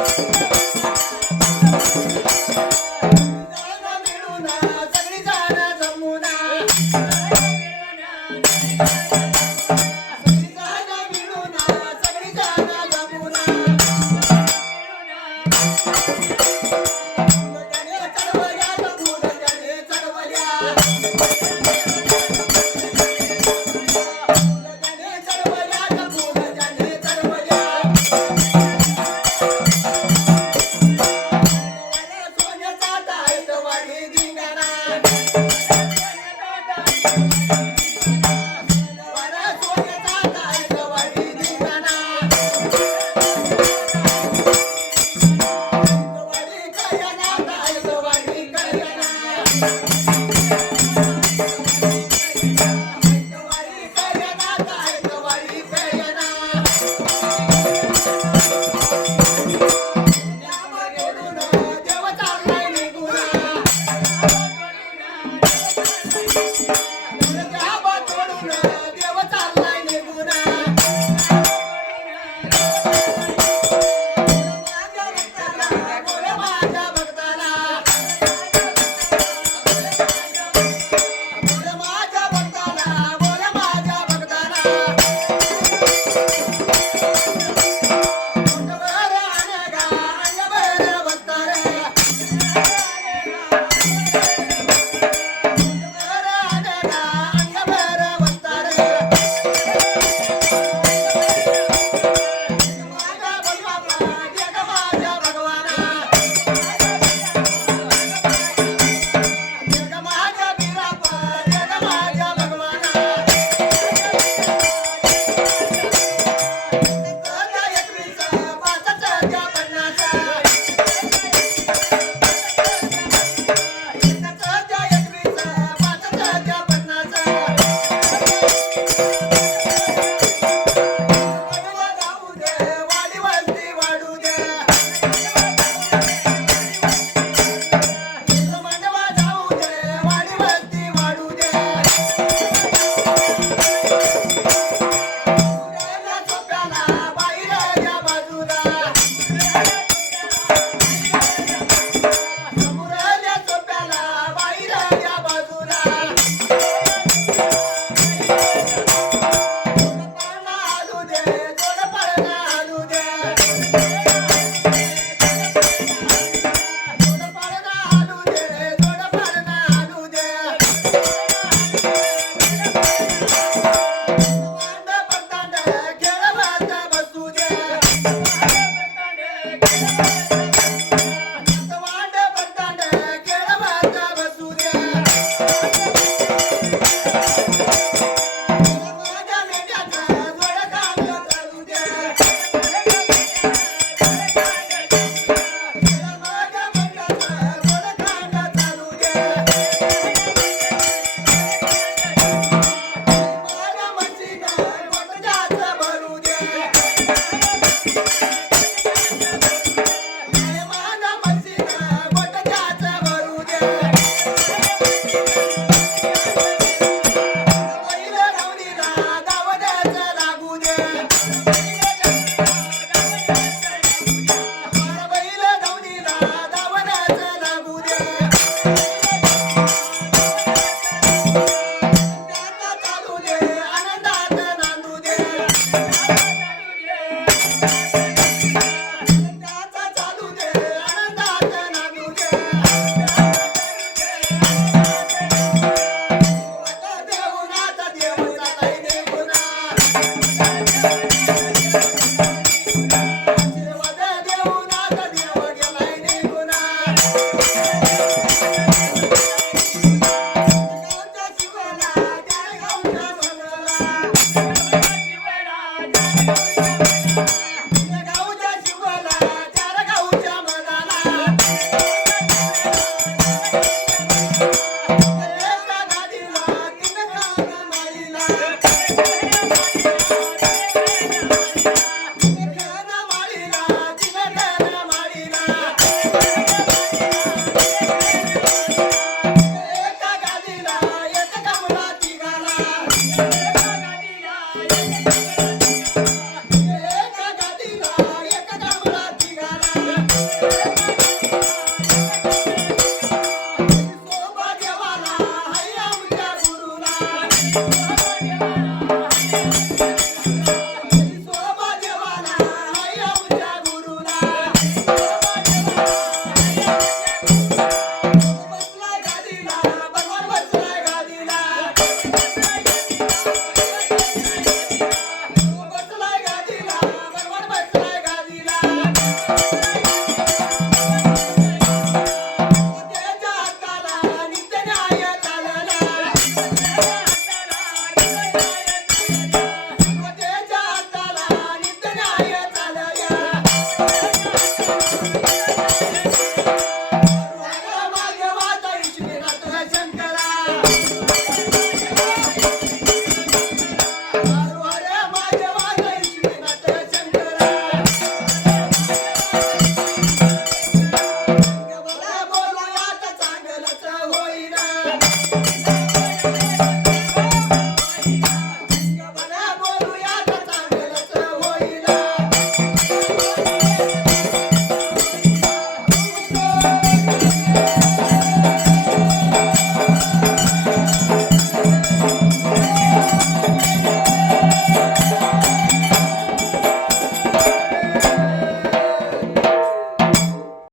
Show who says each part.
Speaker 1: Thank you.